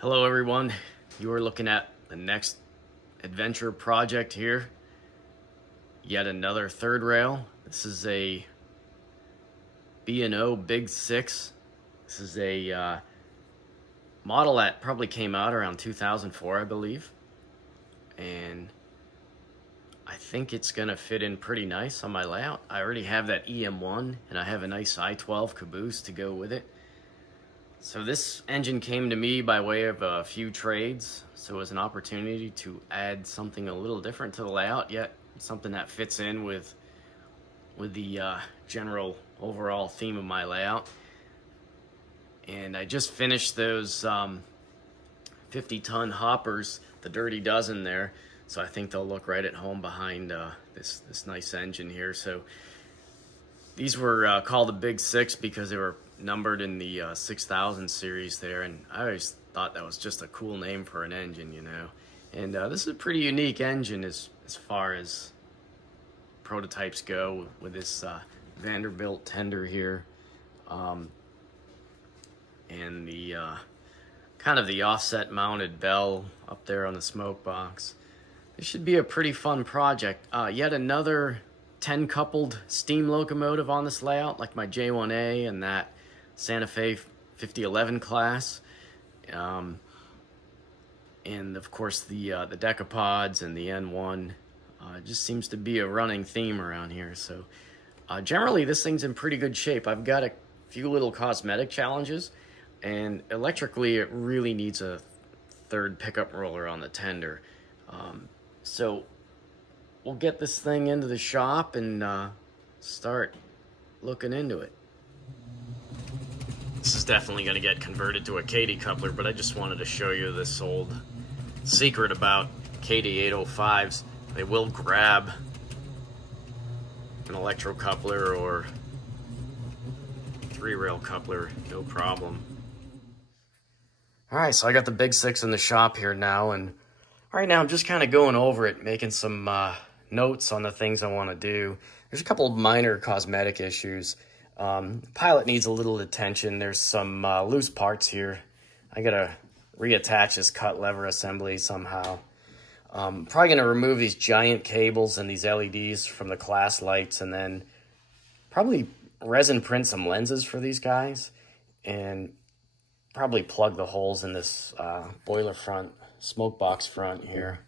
Hello everyone, you are looking at the next adventure project here. Yet another third rail. This is a B&O Big 6. This is a model that probably came out around 2004, I believe. And I think it's gonna fit in pretty nice on my layout. I already have that EM1 and I have a nice I-12 caboose to go with it. So this engine came to me by way of a few trades, so it was an opportunity to add something a little different to the layout, yet something that fits in with the general overall theme of my layout. And I just finished those 50-ton hoppers, the Dirty Dozen there, so I think they'll look right at home behind this nice engine here. So these were called the Big 6 because they were numbered in the 6000 series there, and I always thought that was just a cool name for an engine, you know. And this is a pretty unique engine as far as prototypes go, with this Vanderbilt tender here, and the kind of the offset mounted bell up there on the smoke box. This should be a pretty fun project. Yet another 10 coupled steam locomotive on this layout, like my J1A and that Santa Fe 5011 class, and of course the decapods and the N1. Just seems to be a running theme around here. So generally this thing's in pretty good shape. I've got a few little cosmetic challenges, and electrically it really needs a third pickup roller on the tender. So we'll get this thing into the shop and start looking into it. This is definitely going to get converted to a Katy coupler, but I just wanted to show you this old secret about Katy 805s. They will grab an electro coupler or 3-rail coupler, no problem. Alright, so I got the Big 6 in the shop here now, and right now I'm just kind of going over it, making some notes on the things I want to do. There's a couple of minor cosmetic issues. Pilot needs a little attention. There's some loose parts here. I gotta reattach this cut lever assembly somehow. Probably gonna remove these giant cables and these LEDs from the class lights, and then probably resin print some lenses for these guys, and probably plug the holes in this boiler front, smoke box front here.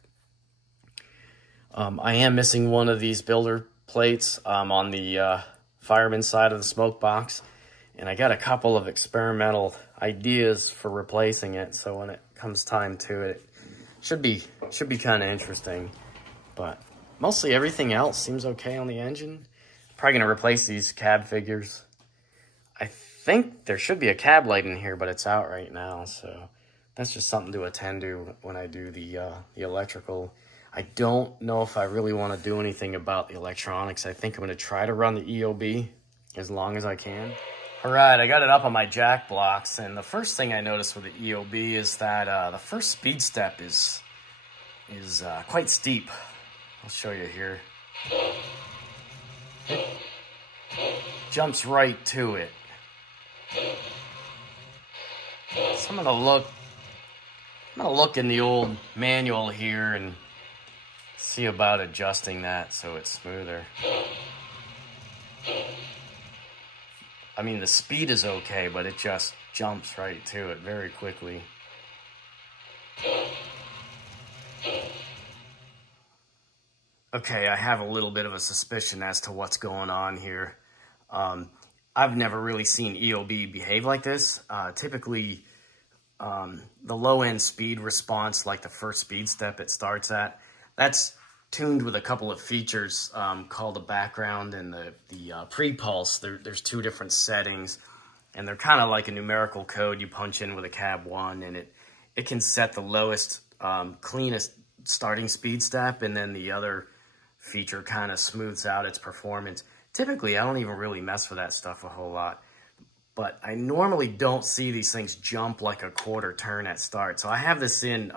I am missing one of these builder plates on the fireman side of the smoke box, and I got a couple of experimental ideas for replacing it, so when it comes time to it, should be kind of interesting. But mostly everything else seems okay on the engine. Probably gonna replace these cab figures. I think there should be a cab light in here, but it's out right now, so that's just something to attend to when I do the electrical. I don't know if I really want to do anything about the electronics. I think I'm going to try to run the EOB as long as I can. All right, I got it up on my jack blocks, and the first thing I noticed with the EOB is that the first speed step is quite steep. I'll show you here. It jumps right to it. So I'm gonna look in the old manual here and see about adjusting that so it's smoother. I mean, the speed is okay, but it just jumps right to it very quickly. Okay, I have a little bit of a suspicion as to what's going on here. I've never really seen EOB behave like this. Typically, the low-end speed response, like the first speed step it starts at, that's tuned with a couple of features called the background and the pre-pulse. There's two different settings, and they're kind of like a numerical code you punch in with a cab 1, and it can set the lowest, cleanest starting speed step, and then the other feature kind of smooths out its performance. Typically, I don't even really mess with that stuff a whole lot, but I normally don't see these things jump like a quarter turn at start. So I have this in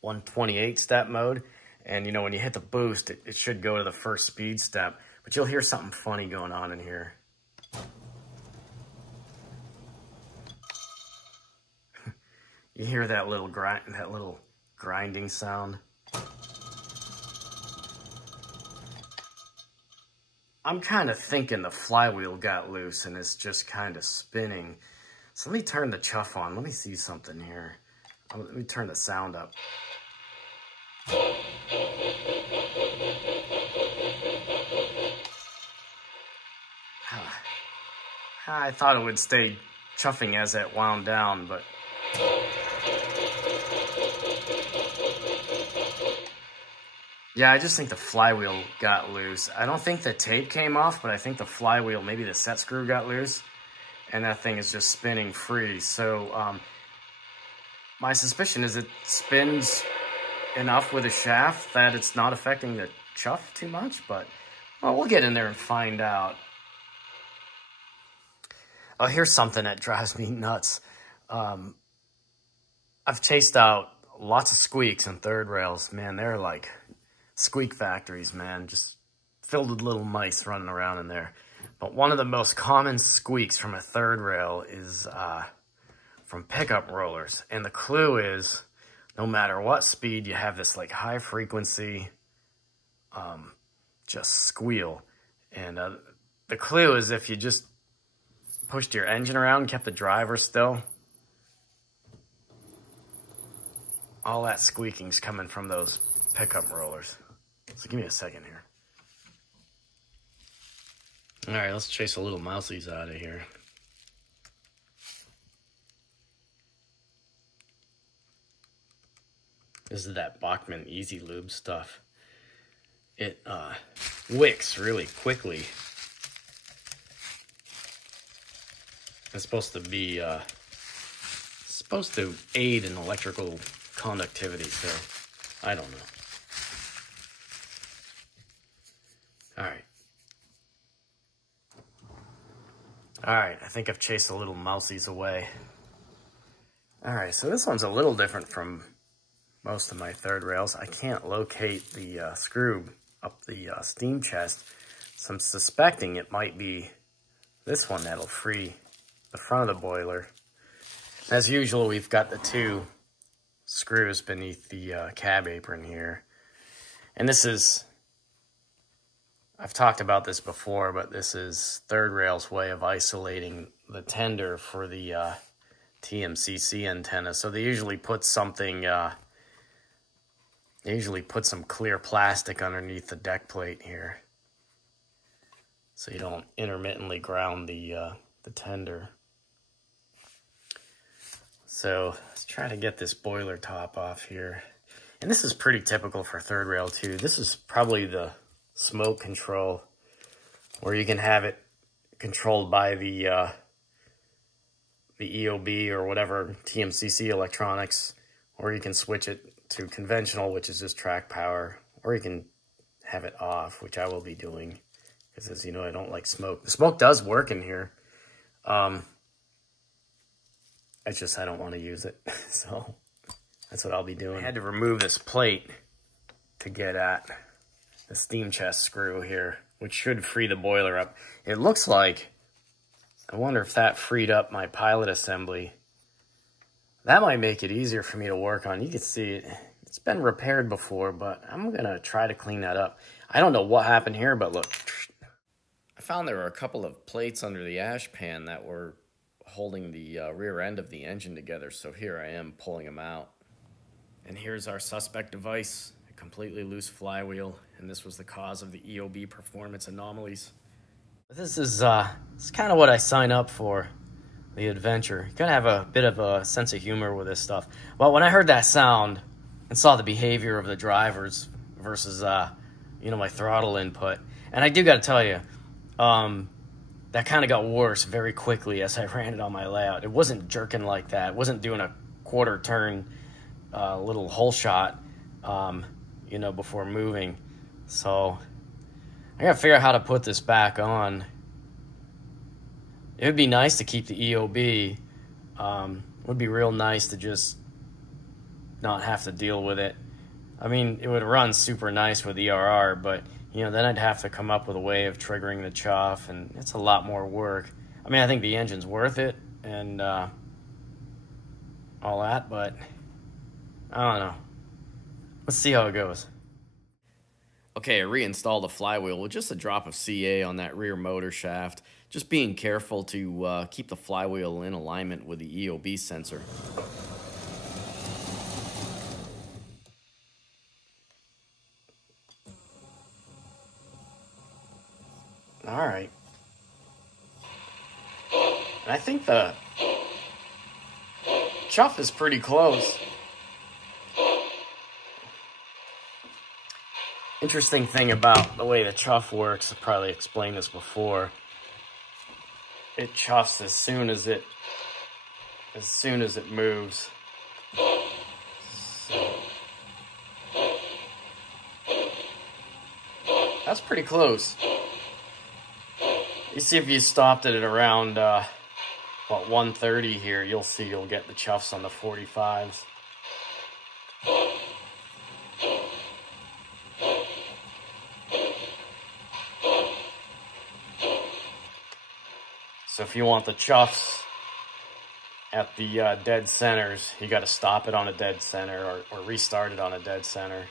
128 step mode, and you know, when you hit the boost, it should go to the first speed step, but you'll hear something funny going on in here. You hear that little grinding sound? I'm kind of thinking the flywheel got loose and it's just kind of spinning. So let me turn the chuff on. Let me see something here. Let me turn the sound up. I thought it would stay chuffing as it wound down, but... Yeah, I just think the flywheel got loose. I don't think the tape came off, but I think the flywheel, maybe the set screw got loose, and that thing is just spinning free. So my suspicion is it spins enough with a shaft that it's not affecting the chuff too much, but well, we'll get in there and find out. Oh, here's something that drives me nuts. I've chased out lots of squeaks and third rails. Man, they're like squeak factories, man. Just filled with little mice running around in there. But one of the most common squeaks from a third rail is from pickup rollers. And the clue is, no matter what speed, you have this like high frequency just squeal. And the clue is if you just pushed your engine around, kept the driver still, all that squeaking's coming from those pickup rollers. So give me a second here. All right, let's chase a little mousies out of here. This is that Bachmann Easy Lube stuff. It wicks really quickly. It's supposed to be supposed to aid in electrical conductivity, so I don't know. All right, I think I've chased the little mousies away. All right, so this one's a little different from most of my third rails. I can't locate the screw up the steam chest, so I'm suspecting it might be this one that'll free the front of the boiler. As usual, we've got the two screws beneath the cab apron here. And this is, I've talked about this before, but this is third rail's way of isolating the tender for the TMCC antenna. So they usually put something, they usually put some clear plastic underneath the deck plate here, so you don't intermittently ground the tender. So let's try to get this boiler top off here. And this is pretty typical for third rail too. This is probably the smoke control, where you can have it controlled by the EOB or whatever TMCC electronics, or you can switch it to conventional, which is just track power, or you can have it off, which I will be doing, because as you know, I don't like smoke. The smoke does work in here. It's just I don't want to use it, so that's what I'll be doing. I had to remove this plate to get at the steam chest screw here, which should free the boiler up. It looks like, I wonder if that freed up my pilot assembly. That might make it easier for me to work on. You can see it. It's been repaired before, but I'm going to try to clean that up. I don't know what happened here, but look. I found there were a couple of plates under the ash pan that were holding the rear end of the engine together, so here I am pulling them out. And here's our suspect device, a completely loose flywheel, and this was the cause of the EOB performance anomalies. This is it's kind of what I sign up for, the adventure. You gotta have a bit of a sense of humor with this stuff. Well, when I heard that sound and saw the behavior of the drivers versus you know, my throttle input, and I do gotta tell you, that kind of got worse very quickly as I ran it on my layout. It wasn't jerking like that. It wasn't doing a quarter turn little hole shot, you know, before moving. So I gotta figure out how to put this back on. It would be nice to keep the EOB. It would be real nice to just not have to deal with it. I mean, it would run super nice with ERR, but you know, then I'd have to come up with a way of triggering the chuff, and it's a lot more work. I mean, I think the engine's worth it, and all that, but I don't know. Let's see how it goes. Okay, I reinstalled the flywheel with just a drop of CA on that rear motor shaft. Just being careful to keep the flywheel in alignment with the EOB sensor. All right. And I think the chuff is pretty close. Interesting thing about the way the chuff works, I probably explained this before. It chuffs as soon as it moves. So, that's pretty close. You see, if you stopped it at around about 130 here, you'll see you'll get the chuffs on the 45s. So if you want the chuffs at the dead centers, you got to stop it on a dead center or restart it on a dead center.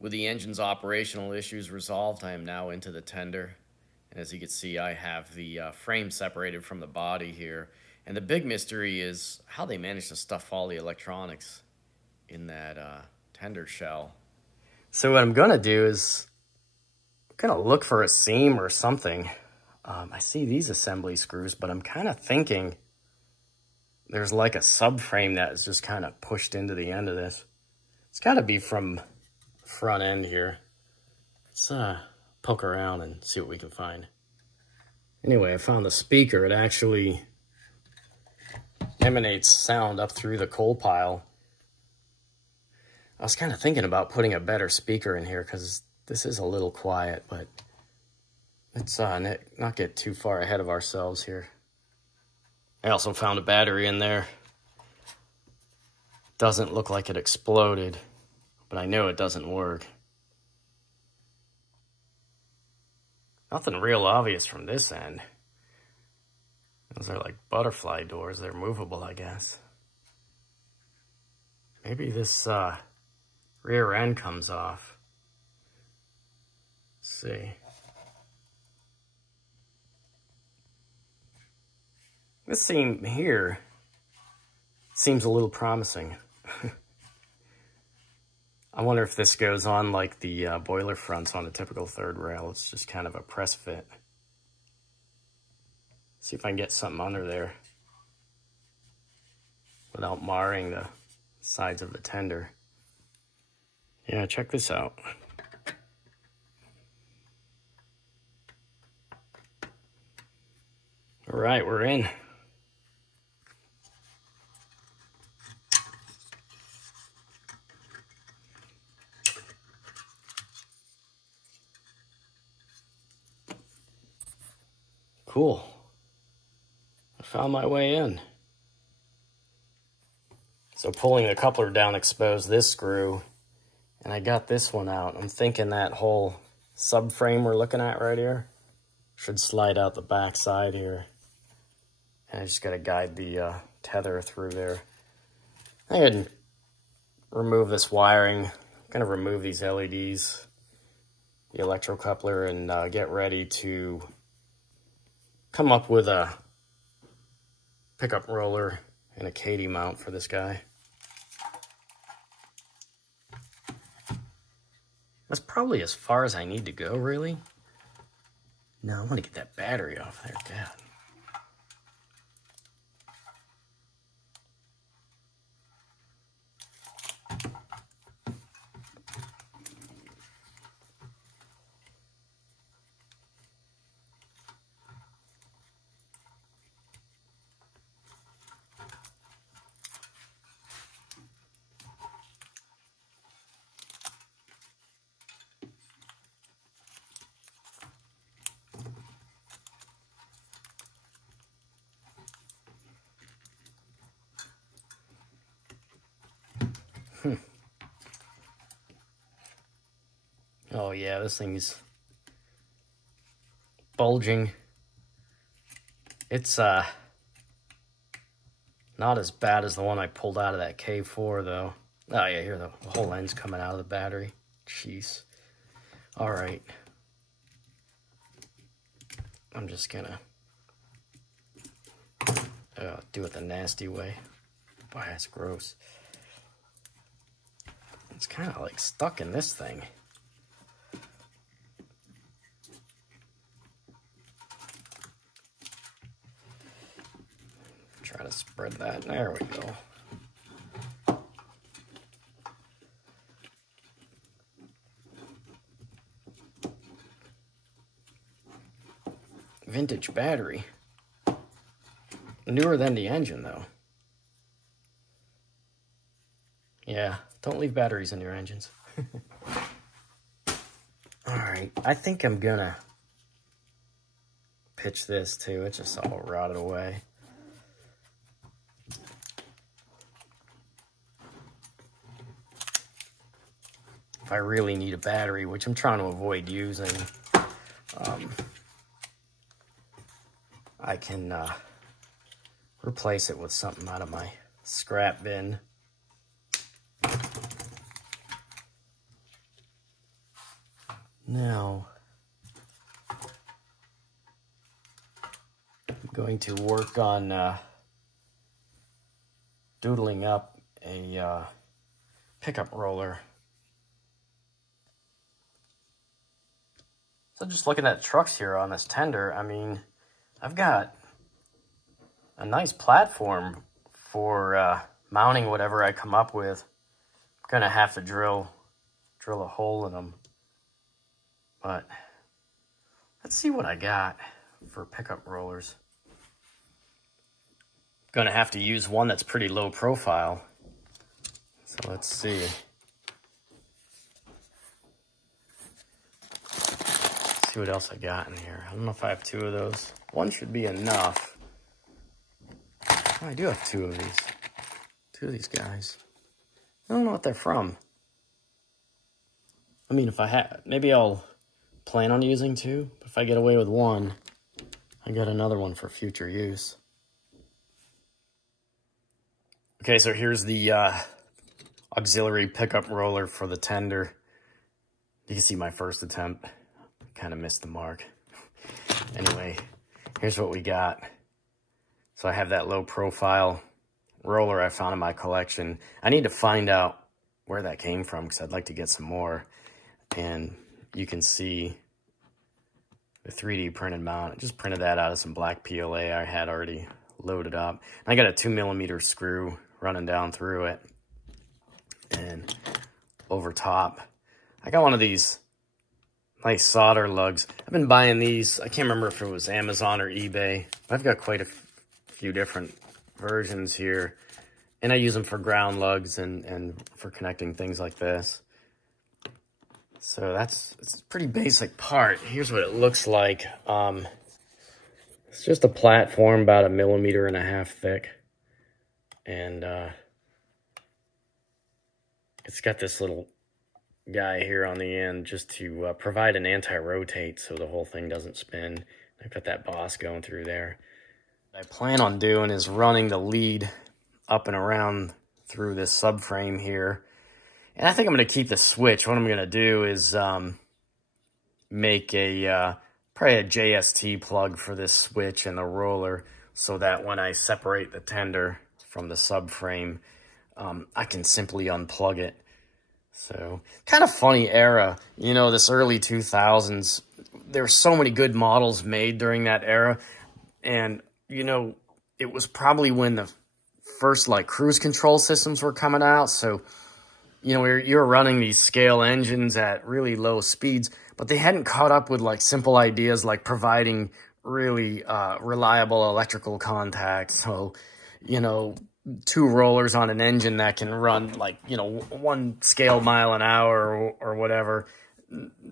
With the engine's operational issues resolved, I am now into the tender. And as you can see, I have the frame separated from the body here. And the big mystery is how they managed to stuff all the electronics in that tender shell. So what I'm going to do is I'm going to look for a seam or something. I see these assembly screws, but I'm kind of thinking there's like a subframe that is just kind of pushed into the end of this. It's got to be from front end here. Let's poke around and see what we can find. Anyway, I found the speaker. It actually emanates sound up through the coal pile. I was kind of thinking about putting a better speaker in here because this is a little quiet, but let's not get too far ahead of ourselves here. I also found a battery in there. Doesn't look like it exploded, but I know it doesn't work. Nothing real obvious from this end. Those are like butterfly doors. They're movable, I guess. Maybe this rear end comes off. Let's see. This seam here seems a little promising. I wonder if this goes on like the boiler fronts on a typical third rail. It's just kind of a press fit. See if I can get something under there without marring the sides of the tender. Yeah, check this out. All right, we're in. Cool. I found my way in. So pulling the coupler down exposed this screw, and I got this one out. I'm thinking that whole subframe we're looking at right here should slide out the back side here. And I just got to guide the tether through there. I can remove this wiring. I'm going to remove these LEDs, the electrocoupler, and get ready to come up with a pickup roller and a Katy mount for this guy. That's probably as far as I need to go, really. No, I want to get that battery off there, God. Oh yeah, this thing's bulging. It's not as bad as the one I pulled out of that K4 though. Oh yeah, here the whole end's coming out of the battery. Jeez. All right. I'm just gonna do it the nasty way. Boy, that's gross. It's kind of like stuck in this thing. Try to spread that. There we go. Vintage battery. Newer than the engine, though. Yeah, don't leave batteries in your engines. Alright, I think I'm gonna pitch this too. It's just all rotted away. If I really need a battery, which I'm trying to avoid using, I can replace it with something out of my scrap bin. Now, I'm going to work on doodling up a pickup roller. So just looking at trucks here on this tender, I mean, I've got a nice platform for mounting whatever I come up with. I'm gonna have to drill a hole in them. But let's see what I got for pickup rollers. Gonna have to use one that's pretty low profile. So let's see. See what else I got in here. I don't know if I have two of those. One should be enough. Oh, I do have two of these. Two of these guys. I don't know what they're from. I mean, if I have, maybe I'll plan on using two. But if I get away with one, I got another one for future use. Okay, so here's the auxiliary pickup roller for the tender. You can see my first attempt. Kind of missed the mark. Anyway, here's what we got. So I have that low profile roller I found in my collection. I need to find out where that came from because I'd like to get some more. And you can see the 3D printed mount. I just printed that out of some black PLA I had already loaded up. And I got a 2mm screw running down through it. And over top, I got one of these nice solder lugs. I've been buying these. I can't remember if it was Amazon or eBay. I've got quite a few different versions here. And I use them for ground lugs and for connecting things like this. So it's a pretty basic part. Here's what it looks like. It's just a platform about 1.5 millimeters thick. And it's got this little guy here on the end just to provide an anti-rotate so the whole thing doesn't spin. I've got that boss going through there. What I plan on doing is running the lead up and around through this subframe here. And I think I'm going to keep the switch. What I'm going to do is make probably a JST plug for this switch and the roller so that when I separate the tender from the subframe, I can simply unplug it. So, kind of funny era, you know, this early 2000s. There were so many good models made during that era. And, you know, it was probably when the first, like, cruise control systems were coming out. So, you know, you're running these scale engines at really low speeds, but they hadn't caught up with, like, simple ideas like providing really reliable electrical contacts. So, you know, 2 rollers on an engine that can run like, you know, 1 scale mile an hour or whatever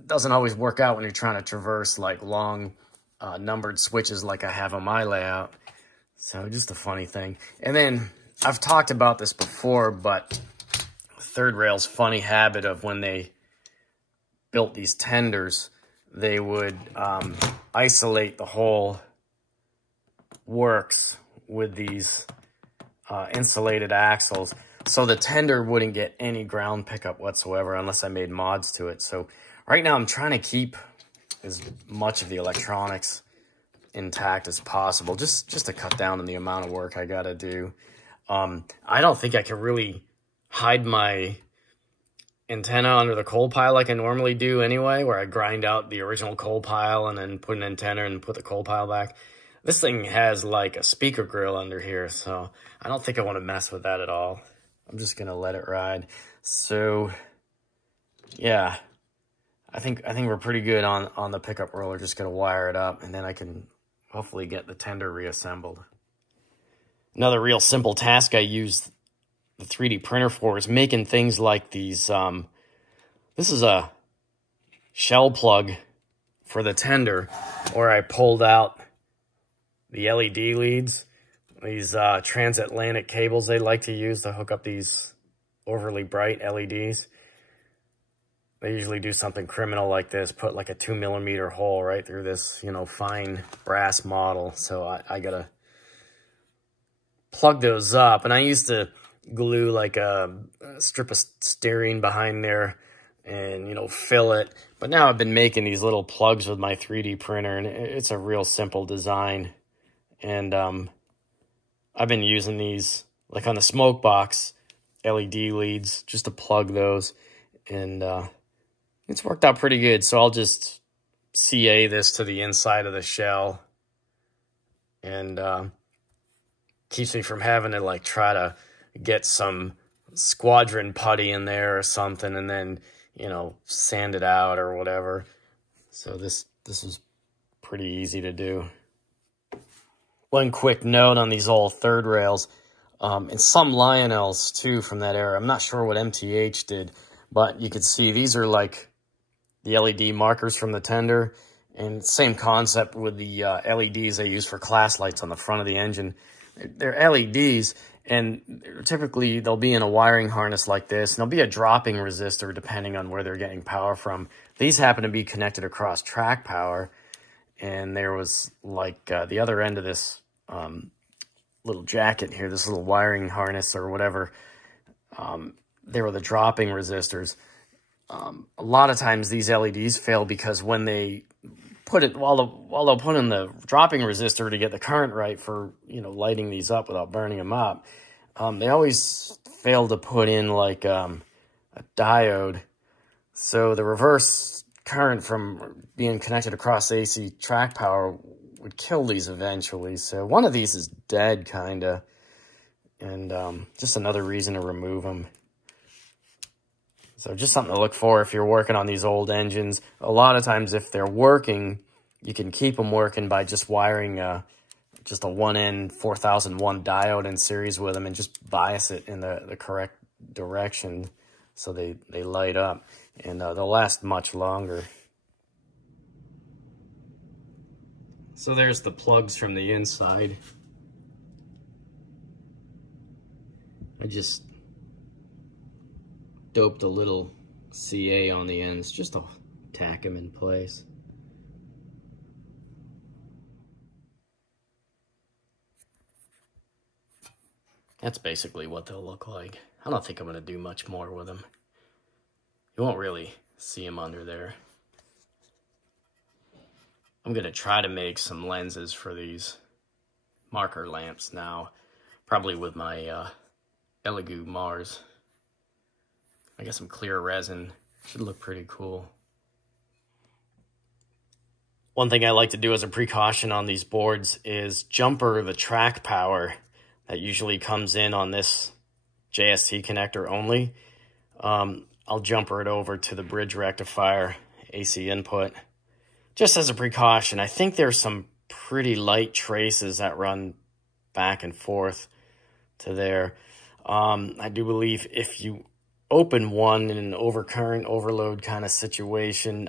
doesn't always work out when you're trying to traverse like long numbered switches like I have on my layout. So just a funny thing. And then I've talked about this before, but third rail's funny habit of when they built these tenders, they would isolate the whole works with these insulated axles, so the tender wouldn't get any ground pickup whatsoever unless I made mods to it. So right now I'm trying to keep as much of the electronics intact as possible, just to cut down on the amount of work I gotta do. I don't think I can really hide my antenna under the coal pile like I normally do anyway, where I grind out the original coal pile and then put an antenna and put the coal pile back. This thing has like a speaker grill under here, so I don't think I want to mess with that at all. I'm just gonna let it ride. So yeah, I think we're pretty good on the pickup roller. Just gonna wire it up, and then I can hopefully get the tender reassembled. Another real simple task I use the 3D printer for is making things like these. This is a shell plug for the tender, where I pulled out the LED leads, these transatlantic cables they like to use to hook up these overly bright LEDs. They usually do something criminal like this, put like a 2mm hole right through this, you know, fine brass model. So I gotta plug those up, and I used to glue like a strip of styrene behind there and, you know, fill it. But now I've been making these little plugs with my 3D printer, and it's a real simple design. And I've been using these like on the smoke box LED leads just to plug those, and it's worked out pretty good. So I'll just CA this to the inside of the shell, and keeps me from having to like try to get some squadron putty in there or something and then, you know, sand it out or whatever. So this is pretty easy to do. One quick note on these old third rails, and some Lionels too from that era. I'm not sure what MTH did, but you could see these are like the LED markers from the tender, and same concept with the LEDs they use for class lights on the front of the engine. They're LEDs, and typically they'll be in a wiring harness like this, and there'll be a dropping resistor depending on where they're getting power from. These happen to be connected across track power, and there was like the other end of this little jacket here, this little wiring harness or whatever, there were the dropping resistors. A lot of times these LEDs fail because when they put it, while they'll put in the dropping resistor to get the current right for, you know, lighting these up without burning them up, they always fail to put in like a diode. So the reverse current from being connected across AC track power would kill these eventually. So one of these is dead, kinda, and just another reason to remove them. So just something to look for if you're working on these old engines. A lot of times if they're working, you can keep them working by just wiring just a 1N 4001 diode in series with them and just bias it in the correct direction so they light up, and they'll last much longer. So there's the plugs from the inside. I just doped a little CA on the ends just to tack them in place. That's basically what they'll look like. I don't think I'm going to do much more with them. You won't really see them under there. I'm going to try to make some lenses for these marker lamps now, probably with my Elegoo Mars. I got some clear resin. Should look pretty cool. One thing I like to do as a precaution on these boards is jumper the track power that usually comes in on this JST connector only. I'll jumper it over to the bridge rectifier AC input just as a precaution. I think there's some pretty light traces that run back and forth to there. I do believe if you open one in an overcurrent overload kind of situation,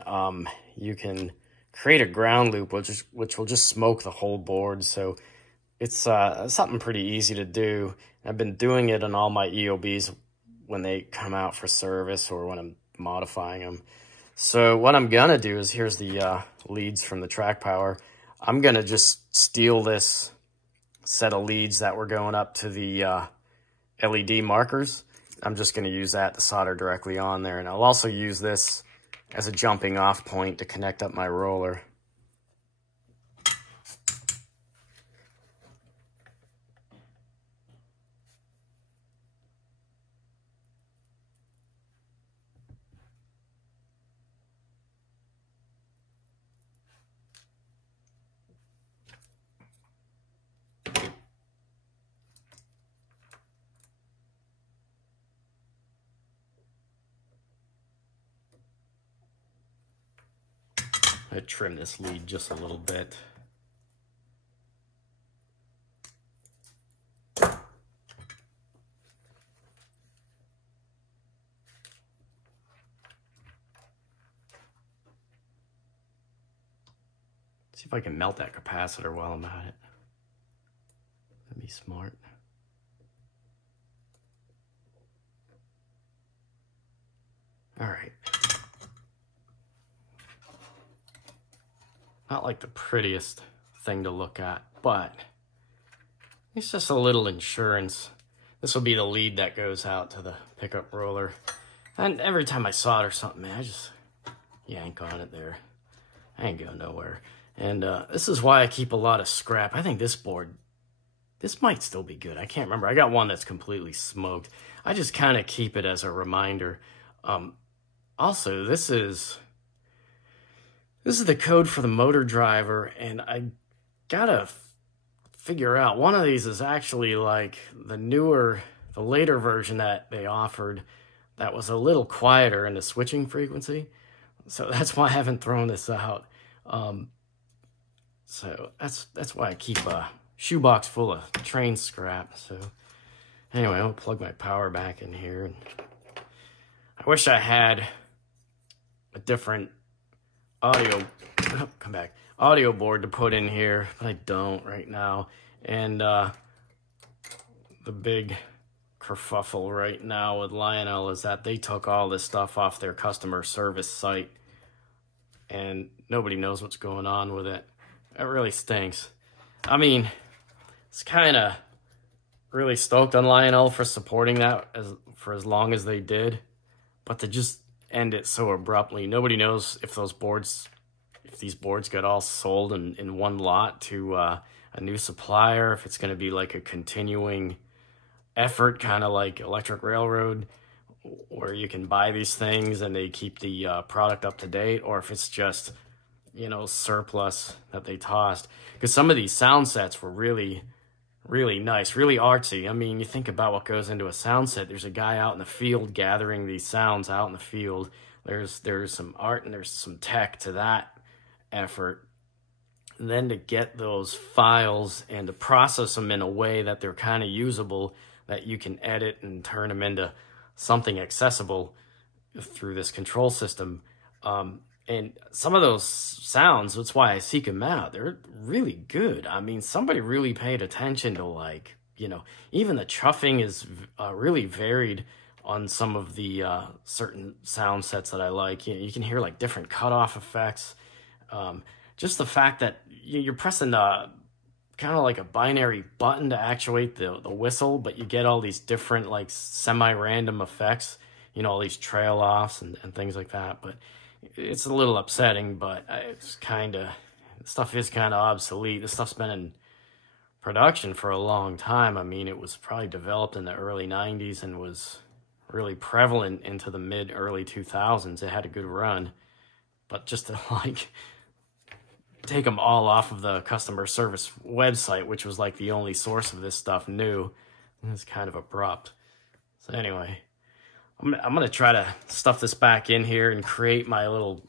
you can create a ground loop which will just smoke the whole board. So it's something pretty easy to do. I've been doing it on all my EOBs when they come out for service or when I'm modifying them. So what I'm gonna do is, here's the leads from the track power. I'm gonna just steal this set of leads that were going up to the LED markers. I'm just gonna use that to solder directly on there, and I'll also use this as a jumping off point to connect up my roller. I trim this lead just a little bit. See if I can melt that capacitor while I'm at it. That'd be smart. All right. Not like the prettiest thing to look at, but it's just a little insurance. This will be the lead that goes out to the pickup roller. And every time I solder something, man, I just yank on it there. I ain't going nowhere. And this is why I keep a lot of scrap. I think this board, this might still be good. I can't remember. I got one that's completely smoked. I just kind of keep it as a reminder. Also, this is the code for the motor driver, and I gotta figure out, one of these is actually like the later version that they offered that was a little quieter in the switching frequency. So that's why I haven't thrown this out. So that's why I keep a shoebox full of train scrap. So anyway, I'll plug my power back in here. I wish I had a different audio board to put in here, but I don't right now. And the big kerfuffle right now with Lionel is that they took all this stuff off their customer service site, and nobody knows what's going on with it. It really stinks. I mean, it's kind of really stoked on Lionel for supporting that for as long as they did, but to just end it so abruptly. Nobody knows if these boards get all sold in one lot to a new supplier, if it's going to be like a continuing effort, kind of like Electric Railroad, where you can buy these things and they keep the product up to date, or if it's just, you know, surplus that they tossed. Because some of these sound sets were really, really nice, really artsy. I mean, you think about what goes into a sound set. There's a guy out in the field gathering these sounds out in the field. There's some art and there's some tech to that effort. And then to get those files and to process them in a way that they're kind of usable, that you can edit and turn them into something accessible through this control system. And some of those sounds, that's why I seek them out. They're really good. I mean, somebody really paid attention to, like, you know, even the chuffing is really varied on some of the certain sound sets that I like. You can hear like different cutoff effects. Just the fact that you're pressing kind of like a binary button to actuate the whistle, but you get all these different like semi-random effects, you know, all these trail offs and things like that. But it's a little upsetting, but it's kind of, stuff is kind of obsolete. This stuff's been in production for a long time. I mean, it was probably developed in the early 90s and was really prevalent into the mid-early 2000s. It had a good run, but just to like take them all off of the customer service website, which was like the only source of this stuff new, it's kind of abrupt. So anyway, I'm going to try to stuff this back in here and create my little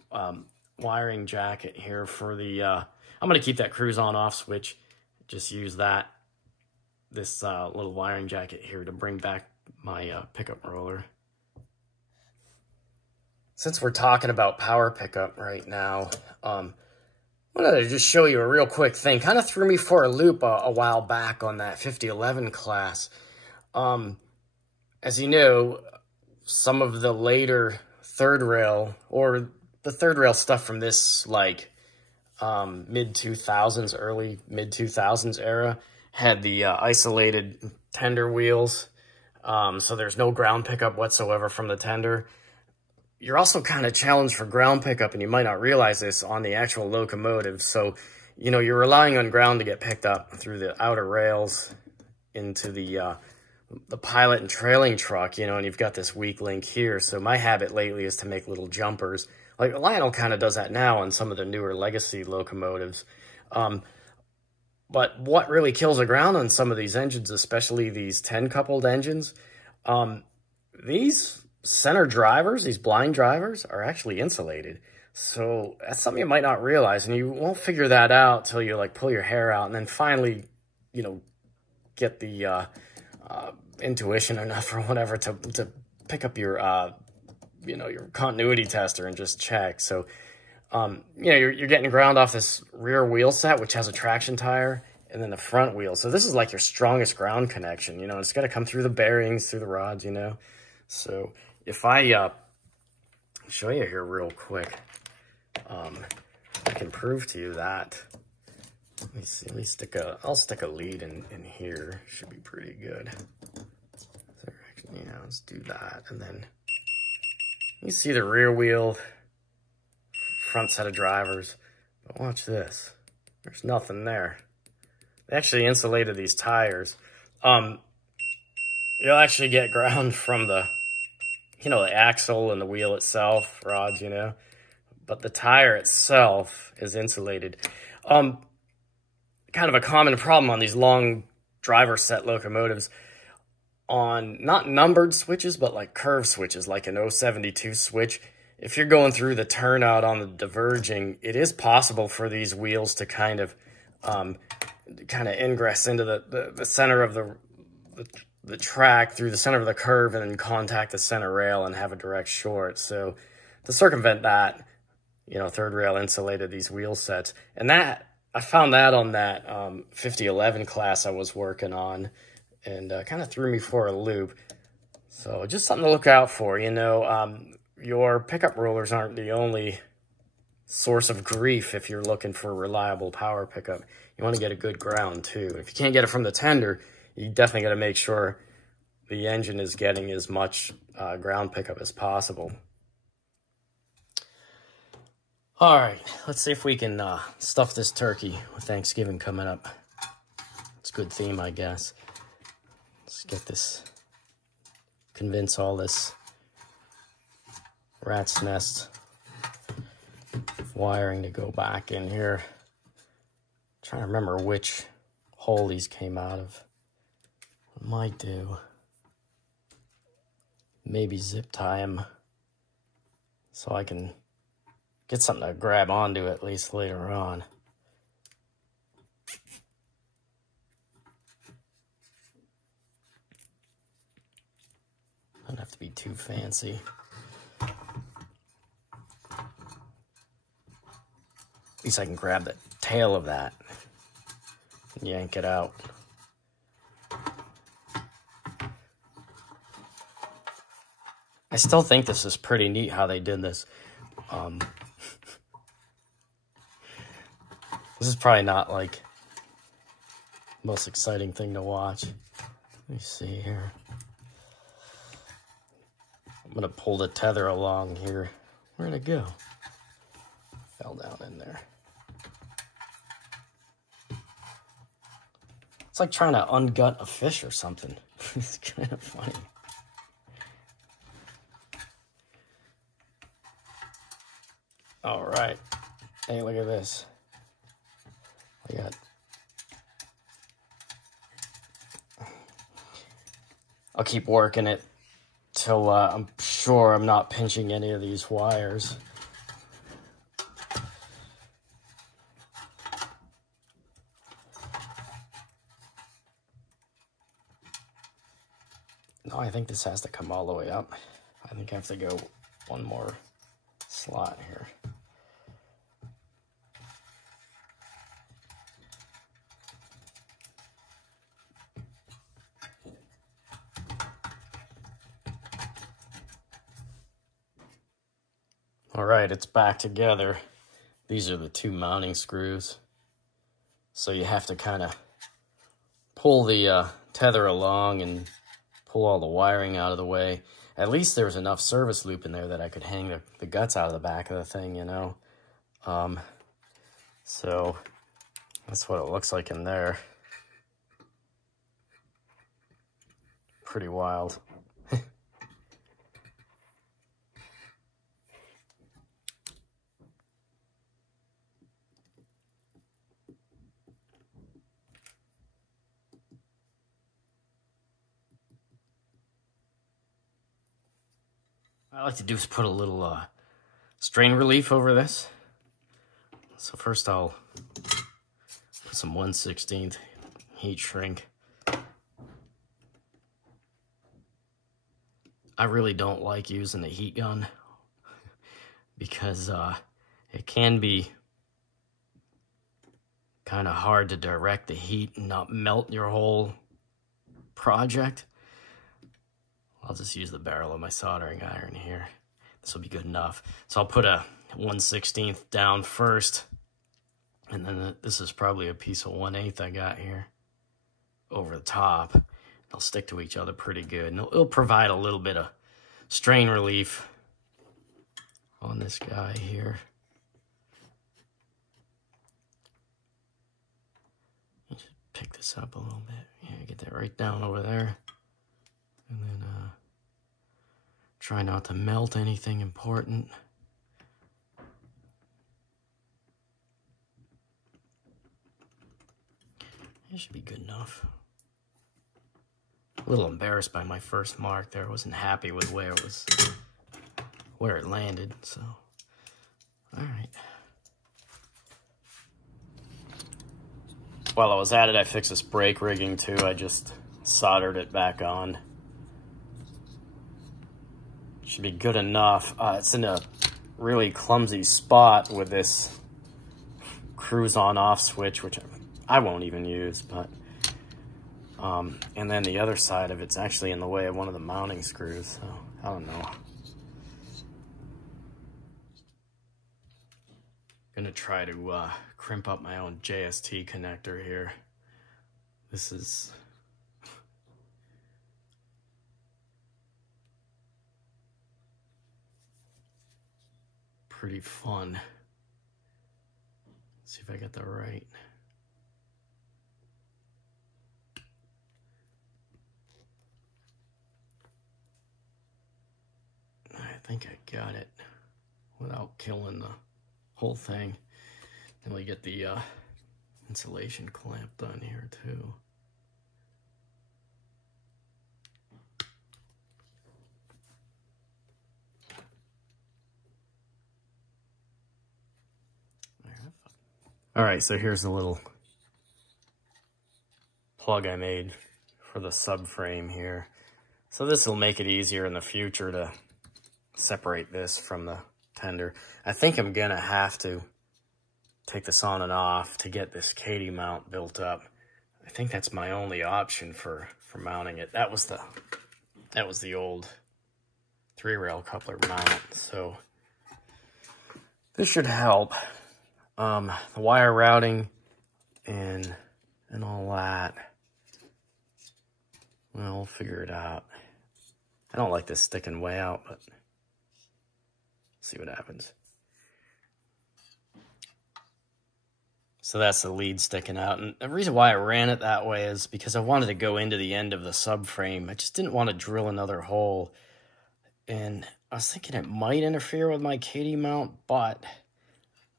wiring jacket here for the, I'm going to keep that cruise on off switch. Just use this little wiring jacket here to bring back my pickup roller. Since we're talking about power pickup right now, I wanted to just show you a real quick thing. Kind of threw me for a loop a while back on that 5011 class. As you know, some of the later third rail, or the third rail stuff from this like mid-2000s, early mid-2000s era, had the isolated tender wheels. So there's no ground pickup whatsoever from the tender. You're also kind of challenged for ground pickup, and you might not realize this, on the actual locomotive. So, you know, you're relying on ground to get picked up through the outer rails into the pilot and trailing truck, you know, and you've got this weak link here. So my habit lately is to make little jumpers. Like Lionel kind of does that now on some of the newer legacy locomotives. But what really kills the ground on some of these engines, especially these 10-coupled engines, these center drivers, these blind drivers, are actually insulated. So that's something you might not realize, and you won't figure that out till you like pull your hair out and then finally, you know, get the intuition enough or whatever to pick up your you know, your continuity tester and just check. So you know, you're getting ground off this rear wheel set, which has a traction tire, and then the front wheel. So this is like your strongest ground connection, you know. It's got to come through the bearings, through the rods, you know. So if I show you here real quick, I can prove to you that. Let me see. Let me I'll stick a lead in here. Should be pretty good. So actually, yeah, let's do that, and then you see the rear wheel, front set of drivers. But watch this. There's nothing there. They actually insulated these tires. You'll actually get ground from the, you know, the axle and the wheel itself, rods, you know. But the tire itself is insulated. Kind of a common problem on these long driver set locomotives, on not numbered switches, but like curve switches, like an 072 switch. If you're going through the turnout on the diverging, it is possible for these wheels to kind of ingress into the center of the track through the center of the curve and then contact the center rail and have a direct short. So to circumvent that, you know, third rail insulated these wheel sets. And that, I found that on that 5011 class I was working on, and kind of threw me for a loop. So just something to look out for, you know. Your pickup rollers aren't the only source of grief if you're looking for reliable power pickup. You want to get a good ground too. If you can't get it from the tender, you definitely got to make sure the engine is getting as much ground pickup as possible. All right, let's see if we can stuff this turkey with Thanksgiving coming up. It's a good theme, I guess. Let's get this, convince all this rat's nest wiring to go back in here. I'm trying to remember which hole these came out of. What I might do, maybe zip tie them so I can get something to grab onto at least later on. Don't have to be too fancy. At least I can grab the tail of that and yank it out. I still think this is pretty neat how they did this. This is probably not like the most exciting thing to watch. Let me see here. I'm gonna pull the tether along here. Where'd it go? Fell down in there. It's like trying to ungut a fish or something. It's kind of funny. All right. Hey, look at this. I got... I'll keep working it till I'm sure I'm not pinching any of these wires. No, I think this has to come all the way up. I think I have to go one more slot here. All right, it's back together. These are the two mounting screws. So you have to kind of pull the tether along and pull all the wiring out of the way. At least there was enough service loop in there that I could hang the guts out of the back of the thing, you know. So that's what it looks like in there. Pretty wild. What I like to do is put a little strain relief over this. So first I'll put some 1/16 heat shrink. I really don't like using the heat gun because it can be kind of hard to direct the heat and not melt your whole project. I'll just use the barrel of my soldering iron here. This will be good enough. So I'll put a 1/16 down first, and then this is probably a piece of 1/8 I got here over the top. They'll stick to each other pretty good, and it'll provide a little bit of strain relief on this guy here. Just pick this up a little bit. Yeah, get that right down over there. And then try not to melt anything important. It should be good enough. A little embarrassed by my first mark there. I wasn't happy with where it landed, so all right. While I was at it, I fixed this brake rigging too. I just soldered it back on. Should be good enough. It's in a really clumsy spot with this cruise on off switch, which I won't even use, but and then the other side of it's actually in the way of one of the mounting screws, so I don't know. Gonna try to crimp up my own JST connector here. This is pretty fun. Let's see if I get that right. I think I got it without killing the whole thing. Then we get the insulation clamp done here too. All right, so here's a little plug I made for the subframe here. So this will make it easier in the future to separate this from the tender. I think I'm gonna have to take this on and off to get this Katy mount built up. I think that's my only option for mounting it. That was the old 3-rail coupler mount, so this should help. The wire routing and all that, well, we'll figure it out. I don't like this sticking way out, but see what happens. So that's the lead sticking out. And the reason why I ran it that way is because I wanted to go into the end of the subframe. I just didn't want to drill another hole. And I was thinking it might interfere with my Katy mount, but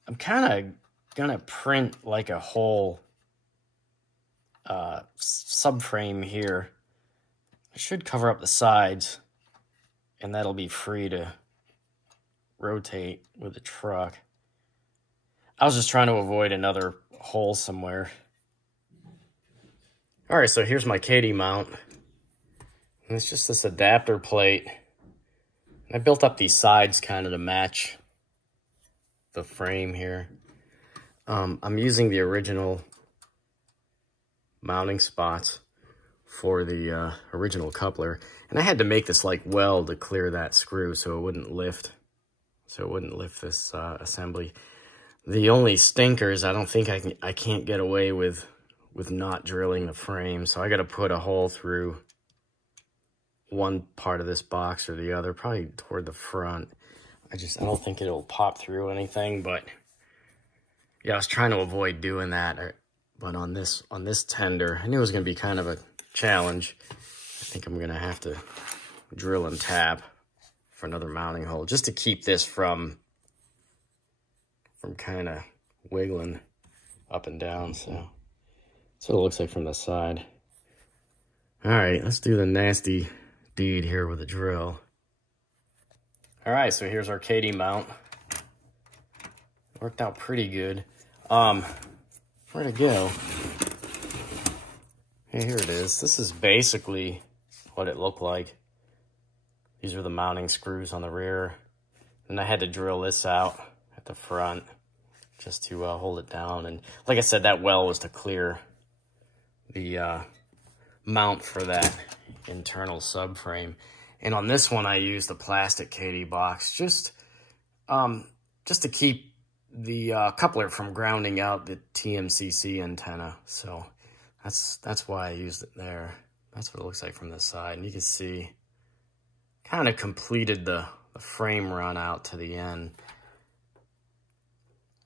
I'm kind of gonna print like a whole subframe here. I should cover up the sides, and that'll be free to rotate with the truck. I was just trying to avoid another hole somewhere. All right, so here's my Katy mount. And it's just this adapter plate. I built up these sides kind of to match the frame here. I'm using the original mounting spots for the original coupler. And I had to make this like weld to clear that screw so it wouldn't lift so it wouldn't lift this assembly. The only stinker is I don't think I can't get away with not drilling the frame, so I got to put a hole through one part of this box or the other, probably toward the front. I don't think it'll pop through anything, but yeah, I was trying to avoid doing that. But on this tender, I knew it was going to be kind of a challenge. I think I'm going to have to drill and tap for another mounting hole just to keep this from kind of wiggling up and down. So that's what it looks like from the side. All right, let's do the nasty deed here with a drill. All right, so here's our Katy mount. Worked out pretty good. Where'd it go? Hey, here it is. This is basically what it looked like. These are the mounting screws on the rear. And I had to drill this out at the front just to hold it down. And like I said, that well was to clear the mount for that internal subframe. And on this one, I used a plastic Katy box just to keep the coupler from grounding out the TMCC antenna. So that's why I used it there. That's what it looks like from this side. And you can see kind of completed the frame run out to the end.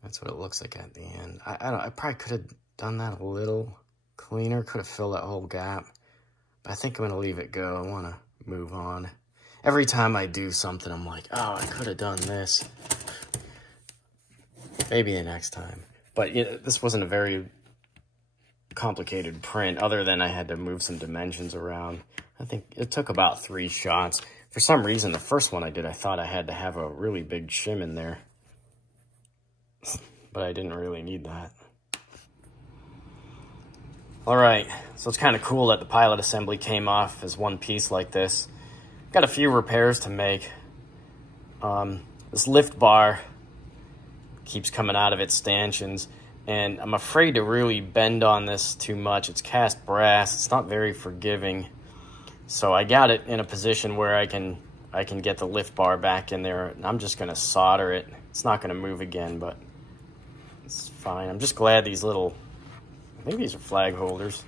That's what it looks like at the end. I probably could have done that a little cleaner, could have filled that whole gap. But I think I'm going to leave it go. I want to move on. Every time I do something, I'm like, oh, I could have done this. Maybe the next time. But this wasn't a very complicated print, other than I had to move some dimensions around. I think it took about 3 shots. For some reason, the first one I did, I thought I had to have a really big shim in there. But I didn't really need that. All right, so it's kind of cool that the pilot assembly came off as one piece like this. Got a few repairs to make. This lift bar keeps coming out of its stanchions, and I'm afraid to really bend on this too much. It's cast brass. It's not very forgiving. So I got it in a position where I can get the lift bar back in there, and I'm just going to solder it. It's not going to move again, but it's fine. I'm just glad these little, maybe these are flag holders,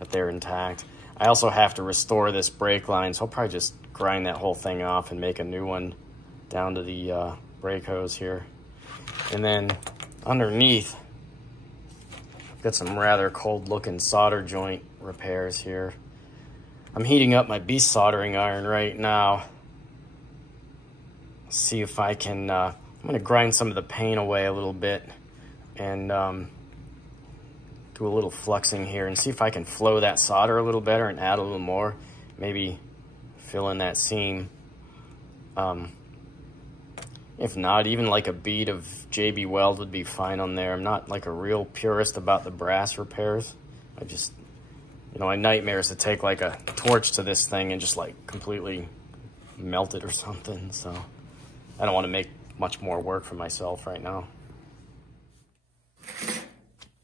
that they're intact. I also have to restore this brake line, so I'll probably just grind that whole thing off and make a new one down to the brake hose here. And then underneath, I've got some rather cold looking solder joint repairs here. I'm heating up my beast soldering iron right now. See if I can, I'm gonna grind some of the paint away a little bit and do a little fluxing here and see if I can flow that solder a little better and add a little more. Maybe fill in that seam. If not, even like a bead of JB Weld would be fine on there. I'm not like a real purist about the brass repairs. I just, my nightmare is to take like a torch to this thing and just like completely melt it or something. So I don't want to make much more work for myself right now.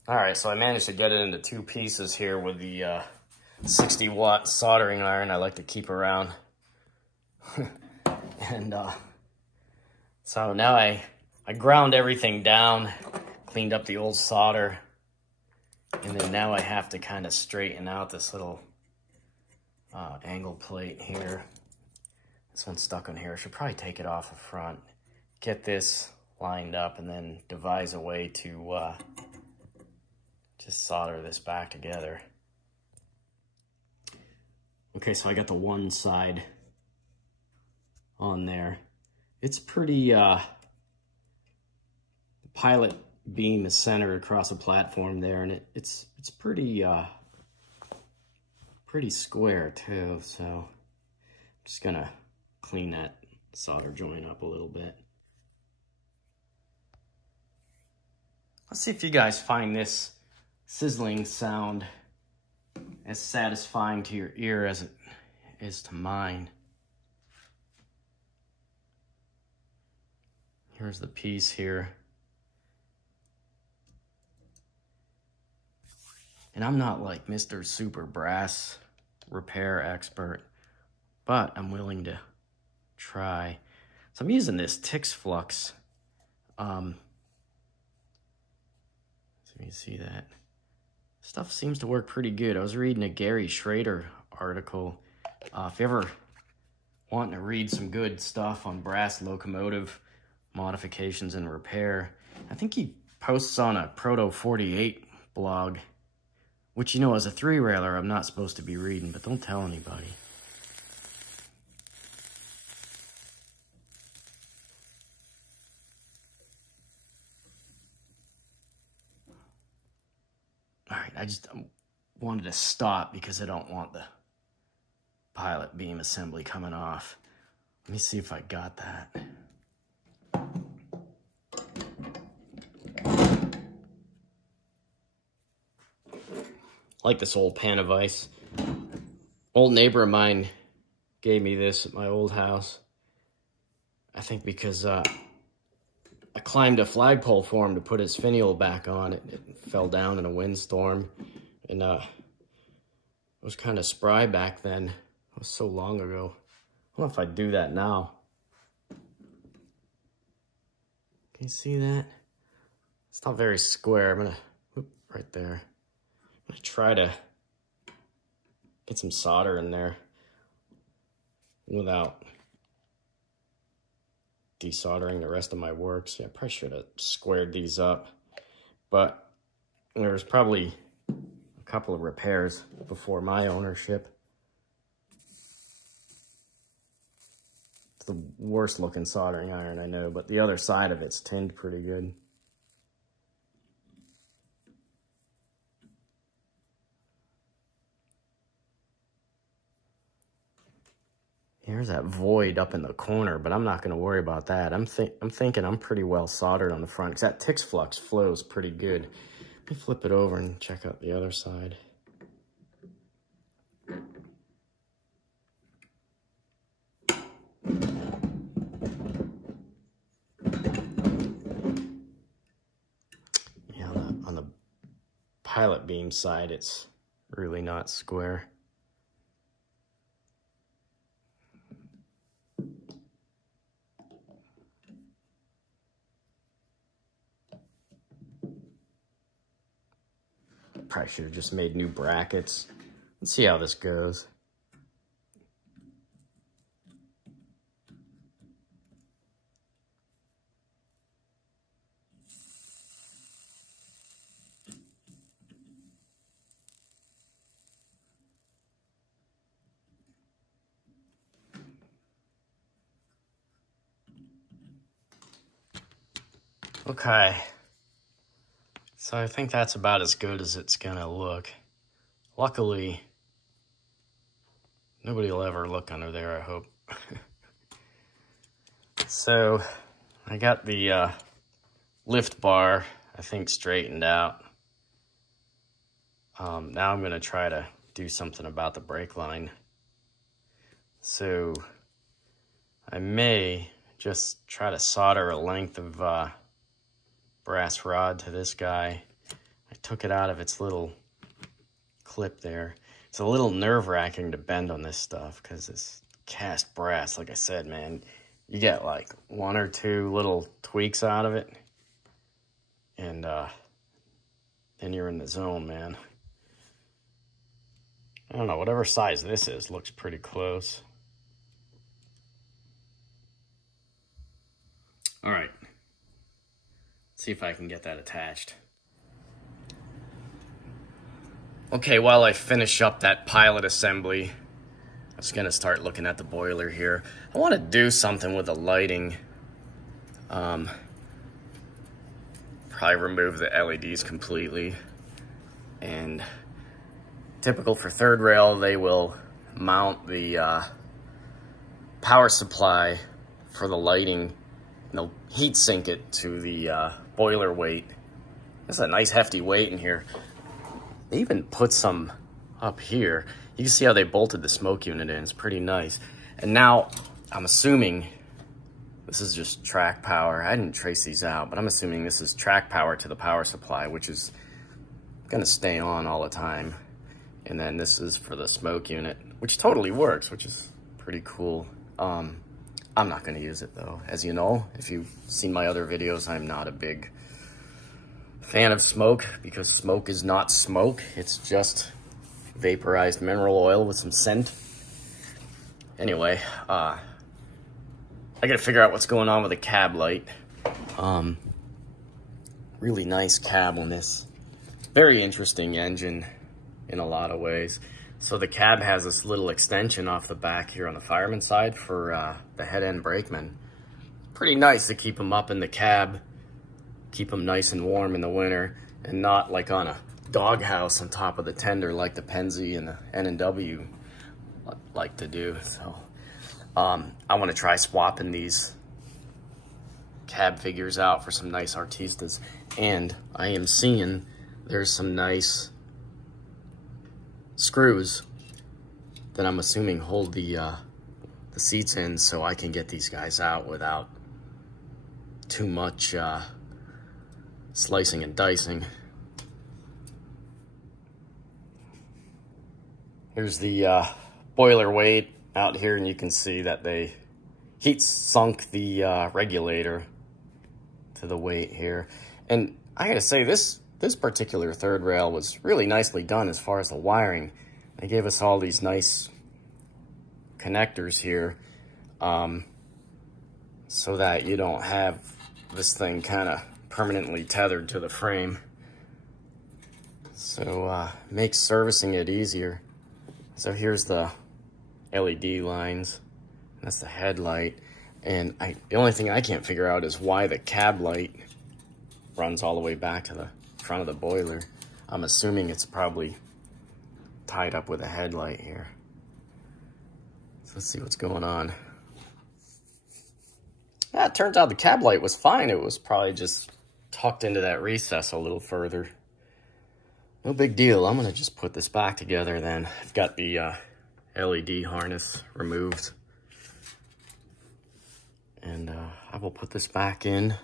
All right, so I managed to get it into 2 pieces here with the 60-watt soldering iron I like to keep around. And so now I ground everything down, cleaned up the old solder, and then now I have to kind of straighten out this little angle plate here. This one's stuck on here. I should probably take it off the front, get this lined up, and then devise a way to just solder this back together. Okay, so I got the one side on there. It's pretty, the pilot beam is centered across a platform there, and it's pretty, pretty square too, so I'm just gonna clean that solder joint up a little bit. Let's see if you guys find this sizzling sound as satisfying to your ear as it is to mine. Here's the piece here. And I'm not like Mr. Super Brass repair expert, but I'm willing to try. So I'm using this Tix Flux. So you can see that. Stuff seems to work pretty good. I was reading a Gary Schrader article. If you ever wanting to read some good stuff on brass locomotive modifications and repair, I think he posts on a Proto 48 blog, which, you know, as a three-railer, I'm not supposed to be reading, but don't tell anybody. All right, I just wanted to stop because I don't want the pilot beam assembly coming off. Let me see if I got that. I like this old pan of ice. Old neighbor of mine gave me this at my old house. I think because I climbed a flagpole for him to put his finial back on. It fell down in a windstorm, and it was kind of spry back then. It was so long ago. I don't know if I'd do that now. Can you see that? It's not very square. I'm gonna, right there. I'm gonna try to get some solder in there without desoldering the rest of my work. So I probably should have squared these up, but there's probably a couple of repairs before my ownership. It's the worst looking soldering iron I know, but the other side of it's tinned pretty good. Here's that void up in the corner, but I'm not going to worry about that. I'm thinking I'm pretty well soldered on the front, because that Tix Flux flows pretty good. Let me flip it over and check out the other side. Yeah, on the pilot beam side, it's really not square. Probably should have just made new brackets. Let's see how this goes. Okay. So I think that's about as good as it's gonna look. Luckily, nobody will ever look under there, I hope. So I got the lift bar, I think, straightened out. Now I'm gonna try to do something about the brake line. So I may just try to solder a length of brass rod to this guy. I took it out of its little clip there. It's a little nerve-wracking to bend on this stuff because it's cast brass. Like I said, man, you get like one or two little tweaks out of it, and then you're in the zone, man. I don't know, whatever size this is looks pretty close. All right. See if I can get that attached. Okay, while I finish up that pilot assembly, I was gonna start looking at the boiler here. I wanna do something with the lighting. Probably remove the LEDs completely. And typical for third rail, they will mount the power supply for the lighting, and they'll heat sink it to the boiler weight. There's a nice hefty weight in here. They even put some up here. You can see how they bolted the smoke unit in. It's pretty nice. And now I'm assuming this is just track power. I didn't trace these out, but I'm assuming this is track power to the power supply, which is gonna stay on all the time. And then this is for the smoke unit, which totally works, which is pretty cool. I'm not going to use it though. As you know, if you've seen my other videos, I'm not a big fan of smoke because smoke is not smoke. It's just vaporized mineral oil with some scent. Anyway, I gotta figure out what's going on with the cab light. Really nice cab on this. Very interesting engine in a lot of ways. So the cab has this little extension off the back here on the fireman side for the head end brakeman. Pretty nice to keep them up in the cab, keep them nice and warm in the winter, and not like on a doghouse on top of the tender like the Penzi and the N&W like to do. So I want to try swapping these cab figures out for some nice Artistas, and I am seeing there's some nice screws that I'm assuming hold the seats in, so I can get these guys out without too much slicing and dicing. Here's the boiler weight out here, and you can see that they heat sunk the regulator to the weight here. And I gotta say, this particular third rail was really nicely done as far as the wiring. They gave us all these nice connectors here so that you don't have this thing kind of permanently tethered to the frame. So makes servicing it easier. So here's the LED lines. That's the headlight. And the only thing I can't figure out is why the cab light runs all the way back to the front of the boiler. I'm assuming it's probably tied up with a headlight here. So let's see what's going on. Yeah, it turns out the cab light was fine. It was probably just tucked into that recess a little further. No big deal. I'm gonna just put this back together then. I've got the LED harness removed. And I will put this back in.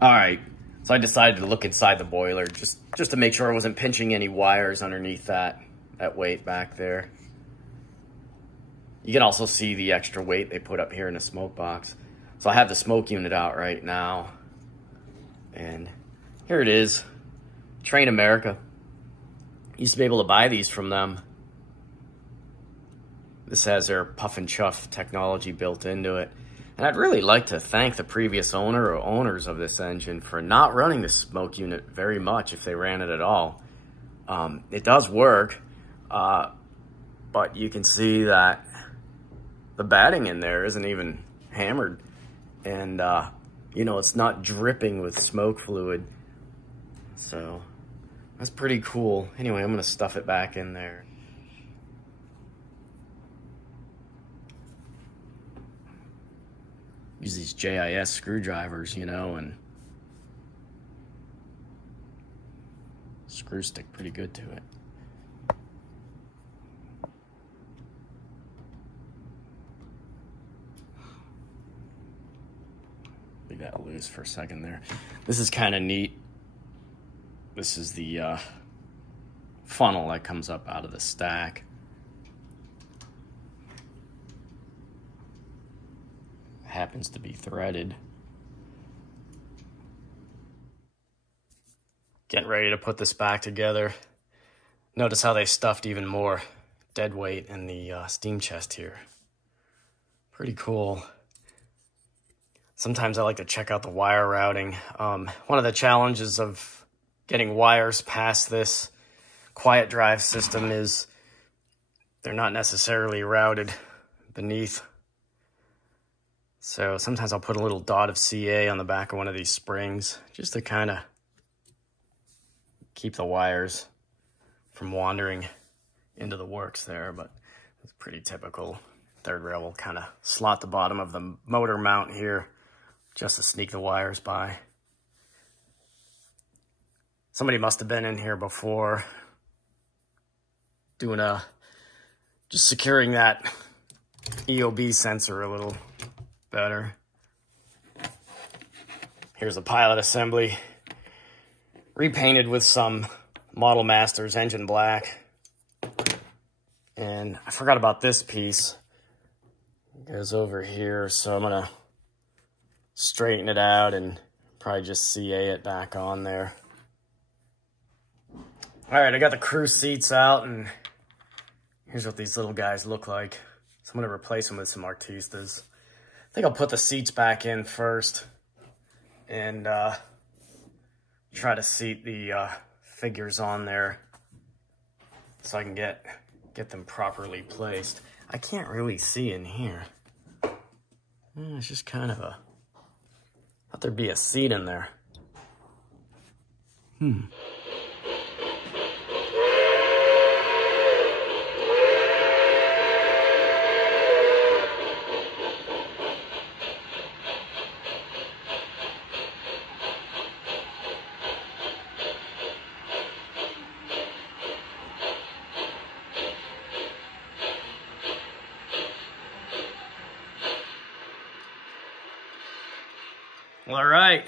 All right, so I decided to look inside the boiler just to make sure I wasn't pinching any wires underneath that weight back there. You can also see the extra weight they put up here in the smoke box. So I have the smoke unit out right now. And here it is, Train America. Used to be able to buy these from them. This has their puff and chuff technology built into it. And I'd really like to thank the previous owner or owners of this engine for not running this smoke unit very much, if they ran it at all. It does work, but you can see that the batting in there isn't even hammered. And, you know, it's not dripping with smoke fluid. So that's pretty cool. Anyway, I'm gonna stuff it back in there. Use these JIS screwdrivers, you know, and screws stick pretty good to it. Leave that loose for a second there. This is kind of neat. This is the funnel that comes up out of the stack. Happens to be threaded. Getting ready to put this back together. Notice how they stuffed even more dead weight in the steam chest here. Pretty cool. Sometimes I like to check out the wire routing. One of the challenges of getting wires past this quiet drive system is they're not necessarily routed beneath. So sometimes I'll put a little dot of CA on the back of one of these springs just to kind of keep the wires from wandering into the works there, but it's pretty typical. Third rail will kind of slot the bottom of the motor mount here just to sneak the wires by. Somebody must have been in here before doing just securing that EOB sensor a little better. Here's a pilot assembly, repainted with some Model Masters engine black. And I forgot about this piece. It goes over here, so I'm gonna straighten it out and probably just CA it back on there. All right, I got the crew seats out, and here's what these little guys look like. So I'm gonna replace them with some Artistas. I think I'll put the seats back in first and try to seat the figures on there so I can get them properly placed. I can't really see in here. It's just kind of a... thought there'd be a seat in there. All right,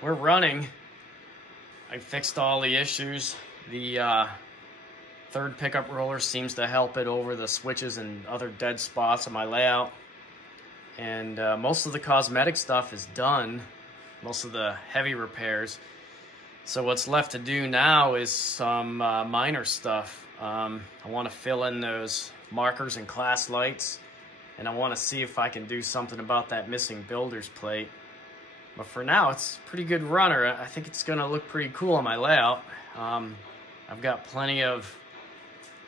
we're running. I fixed all the issues. The third pickup roller seems to help it over the switches and other dead spots on my layout. And most of the cosmetic stuff is done, most of the heavy repairs. So what's left to do now is some minor stuff. I want to fill in those markers and class lights, and I want to see if I can do something about that missing builder's plate. But for now, it's a pretty good runner. I think it's going to look pretty cool on my layout. I've got plenty of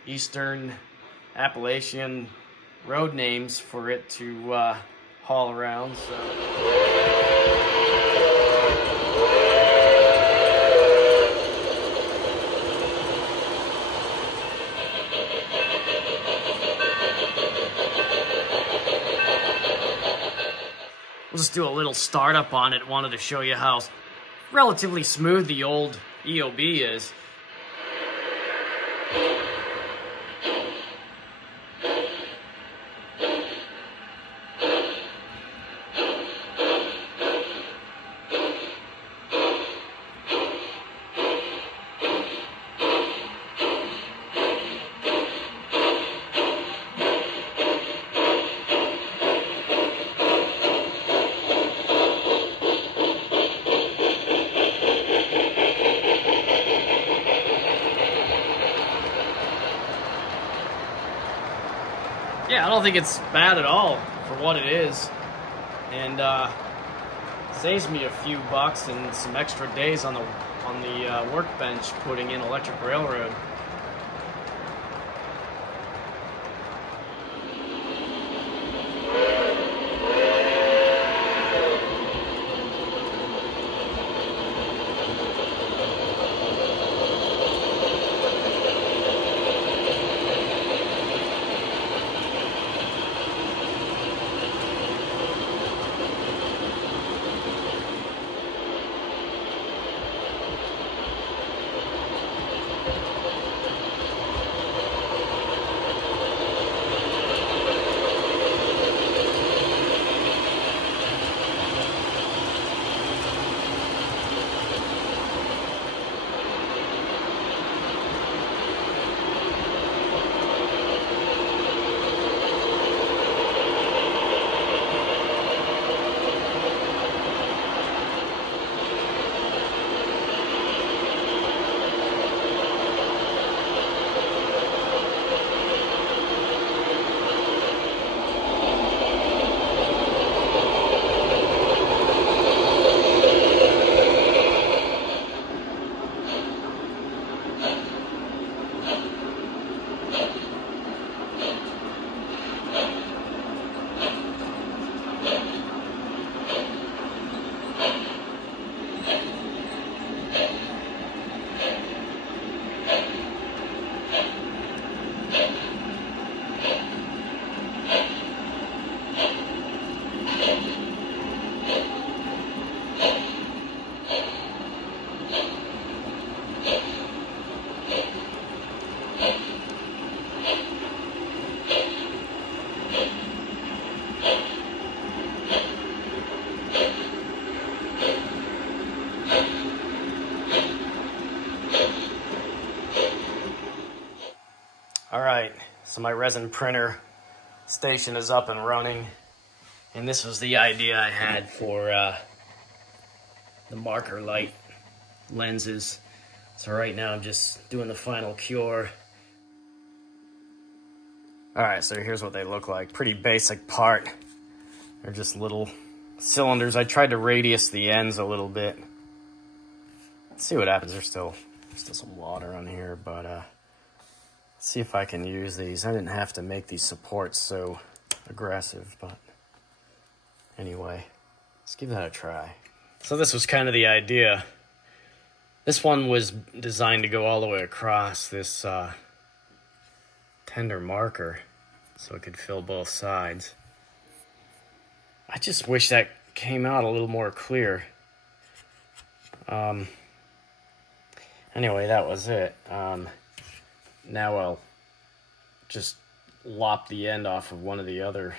Eastern Appalachian road names for it to haul around. We'll just do a little startup on it. Wanted to show you how relatively smooth the old EOB is. Yeah, I don't think it's bad at all for what it is, and saves me a few bucks and some extra days on the workbench putting in electric railroad. All right, so my resin printer station is up and running, and this was the idea I had for the marker light lenses. So right now I'm just doing the final cure. All right, so here's what they look like. Pretty basic part. They're just little cylinders. I tried to radius the ends a little bit. Let's see what happens. There's still some water on here, but let's see if I can use these. I didn't have to make these supports so aggressive, but anyway, let's give that a try. So this was kind of the idea. This one was designed to go all the way across this tender marker so it could fill both sides. I just wish that came out a little more clear. Anyway, that was it. Now I'll just lop the end off of one of the other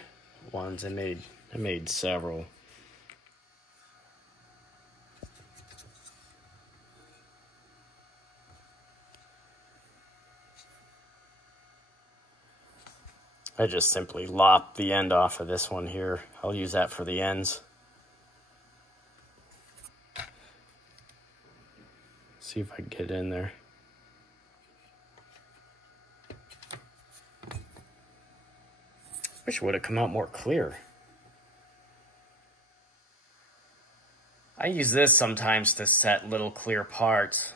ones. I made several. I just simply lop the end off of this one here. I'll use that for the ends. See if I can get in there. Wish it would have come out more clear. I use this sometimes to set little clear parts.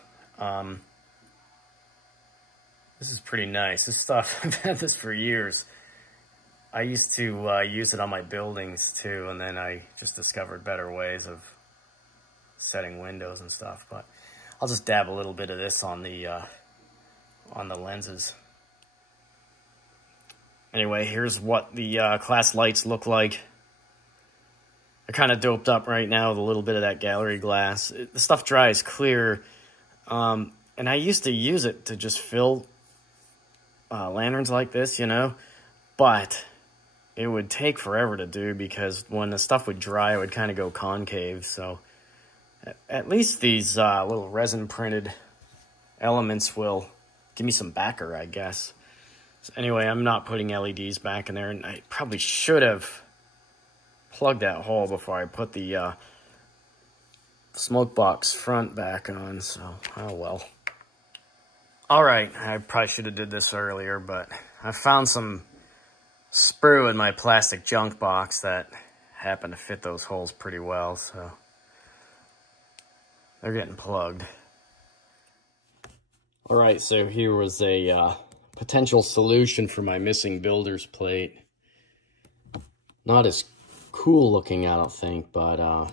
This is pretty nice. This stuff, I've had this for years. I used to use it on my buildings too, and then I just discovered better ways of setting windows and stuff. But I'll just dab a little bit of this on the lenses. Anyway, here's what the class lights look like. They're kind of doped up right now with a little bit of that gallery glass. The stuff dries clear, and I used to use it to just fill lanterns like this, you know, but it would take forever to do because when the stuff would dry, it would kind of go concave. So at least these little resin printed elements will give me some backer, I guess. So anyway, I'm not putting LEDs back in there, and I probably should have plugged that hole before I put the smoke box front back on, so oh well. All right, I probably should have did this earlier, but I found some sprue in my plastic junk box that happened to fit those holes pretty well, so they're getting plugged. All right, so here was a potential solution for my missing builder's plate. Not as cool looking, I don't think, but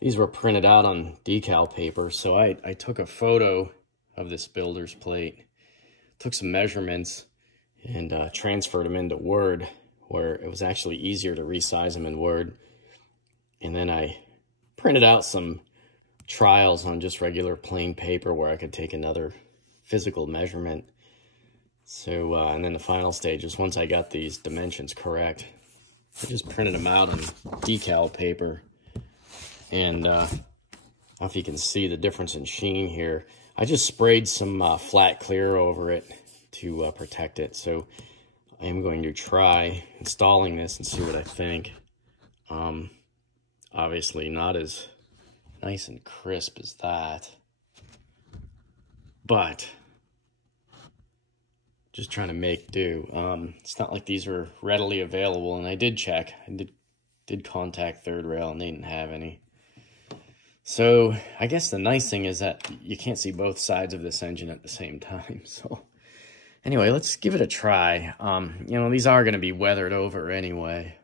these were printed out on decal paper, so I took a photo of this builder's plate, took some measurements, and transferred them into Word, where it was actually easier to resize them in Word. And then I printed out some trials on just regular plain paper where I could take another physical measurement. So, and then the final stage is once I got these dimensions correct, I just printed them out on decal paper. And I don't know if you can see the difference in sheen here. I just sprayed some flat clear over it to protect it. So I am going to try installing this and see what I think. Obviously not as nice and crisp as that, but just trying to make do. It's not like these were readily available, and I did check. I did contact Third Rail, and they didn't have any. So I guess the nice thing is that you can't see both sides of this engine at the same time. So anyway, let's give it a try. You know, these are going to be weathered over anyway,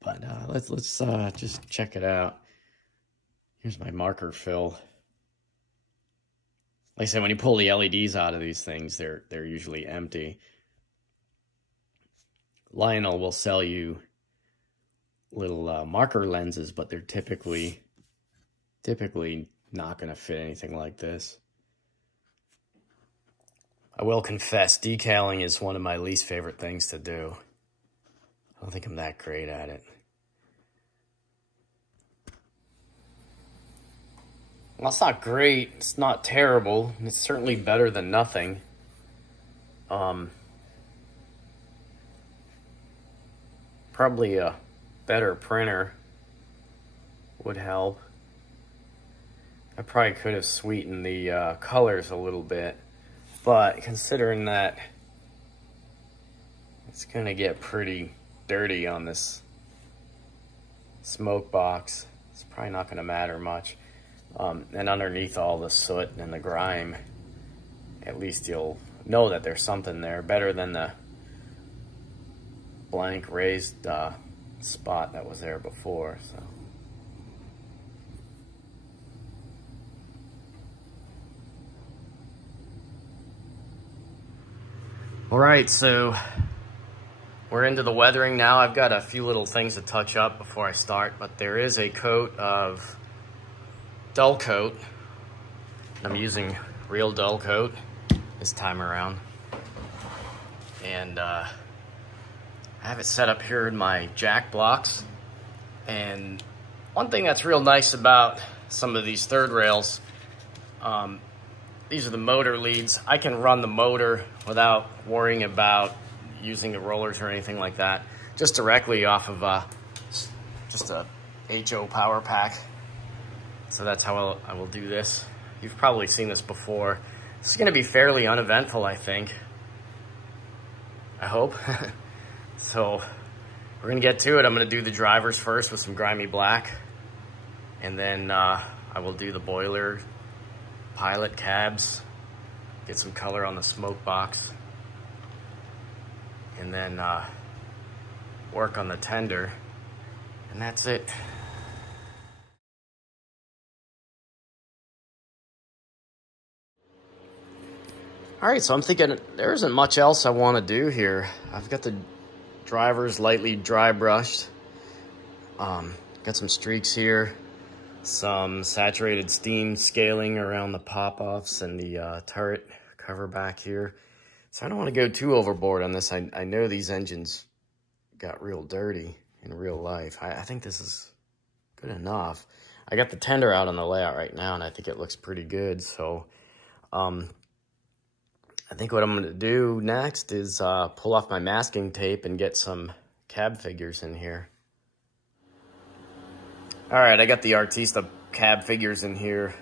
but let's just check it out. Here's my marker fill. Like I said, when you pull the LEDs out of these things, they're usually empty. Lionel will sell you little marker lenses, but they're typically not going to fit anything like this. I will confess, decaling is one of my least favorite things to do. I don't think I'm that great at it. Well, it's not great, it's not terrible, it's certainly better than nothing. Probably a better printer would help. I probably could have sweetened the colors a little bit, but considering that it's gonna get pretty dirty on this smoke box, it's probably not gonna matter much. And underneath all the soot and the grime, at least you'll know that there's something there, better than the blank raised spot that was there before. So all right, so we're into the weathering now. I've got a few little things to touch up before I start, but there is a coat of dull coat. I'm using real dull coat this time around. And I have it set up here in my jack blocks. And one thing that's real nice about some of these third rails, these are the motor leads. I can run the motor without worrying about using the rollers or anything like that, just directly off of just a HO power pack. So that's how I will do this. You've probably seen this before. This is gonna be fairly uneventful, I think. I hope. So we're gonna get to it. I'm gonna do the drivers first with some grimy black, and then I will do the boiler, pilot cabs, get some color on the smoke box, and then work on the tender, and that's it. All right, so I'm thinking there isn't much else I want to do here. I've got the drivers lightly dry brushed. Got some streaks here, some saturated steam scaling around the pop-offs and the turret cover back here. So I don't want to go too overboard on this. I know these engines got real dirty in real life. I think this is good enough. I got the tender out on the layout right now, and I think it looks pretty good. So I think what I'm going to do next is pull off my masking tape and get some cab figures in here. All right, I got the Artista cab figures in here.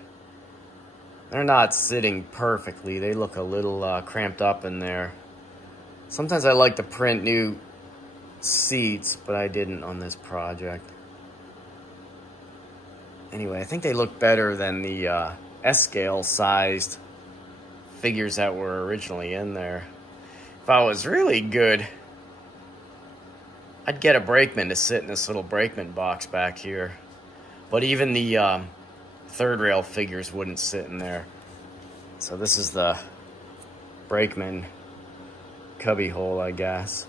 They're not sitting perfectly. They look a little cramped up in there. Sometimes I like to print new seats, but I didn't on this project. Anyway, I think they look better than the S-scale sized figures that were originally in there. If I was really good, I'd get a brakeman to sit in this little brakeman box back here. But even the third rail figures wouldn't sit in there. So this is the brakeman cubby hole, I guess.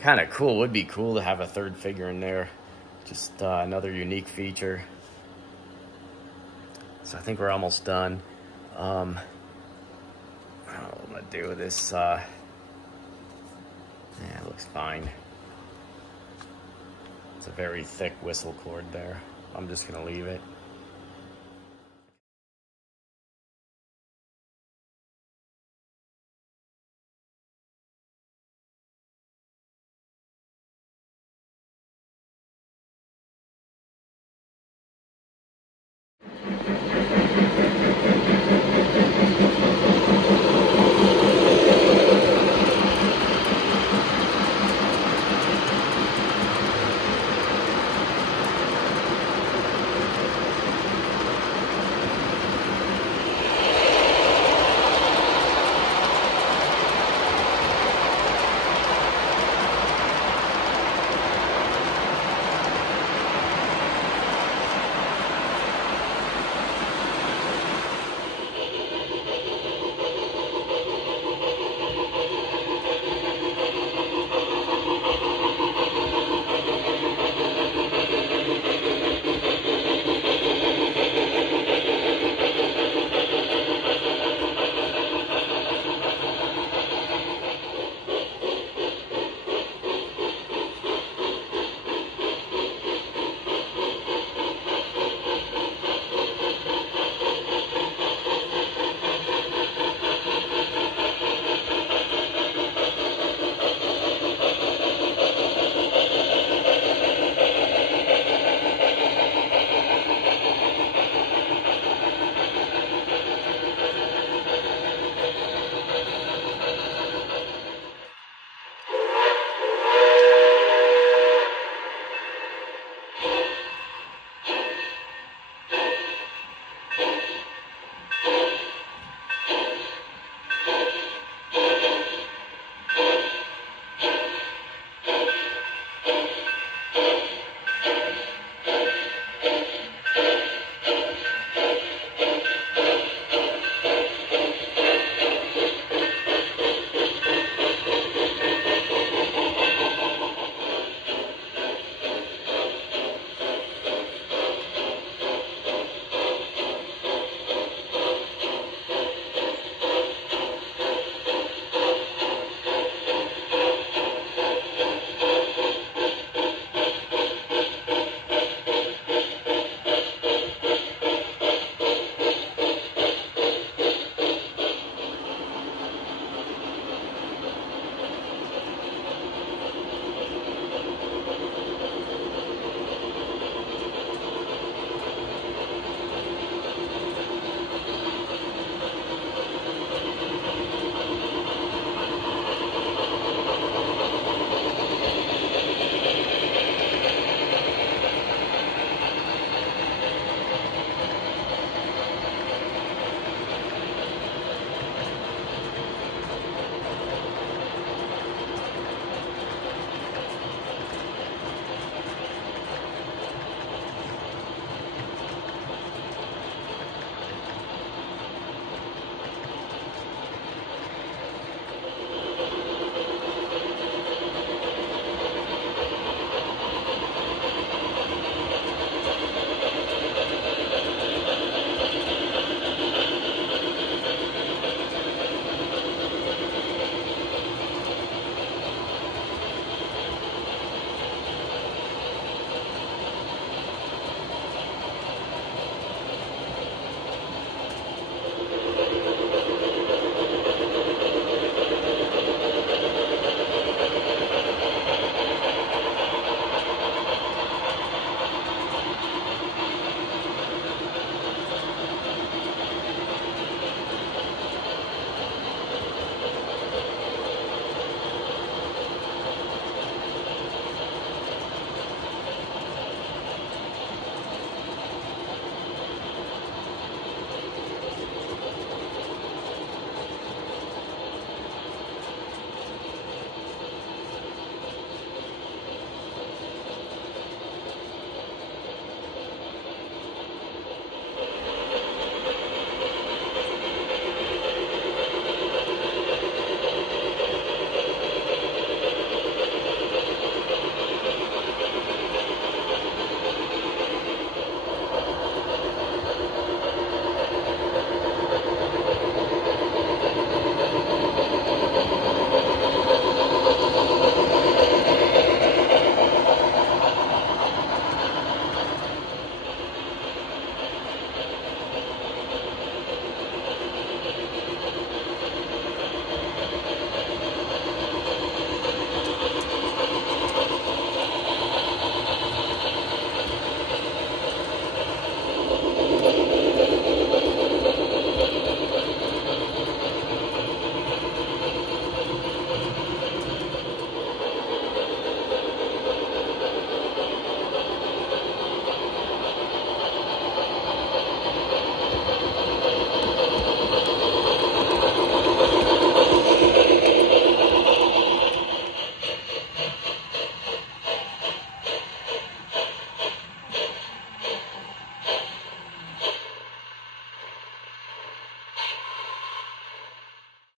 Kind of cool. Would be cool to have a third figure in there. Just another unique feature. So I think we're almost done. I don't know what I'm gonna do with this. Yeah, it looks fine. It's a very thick whistle cord there. I'm just gonna leave it.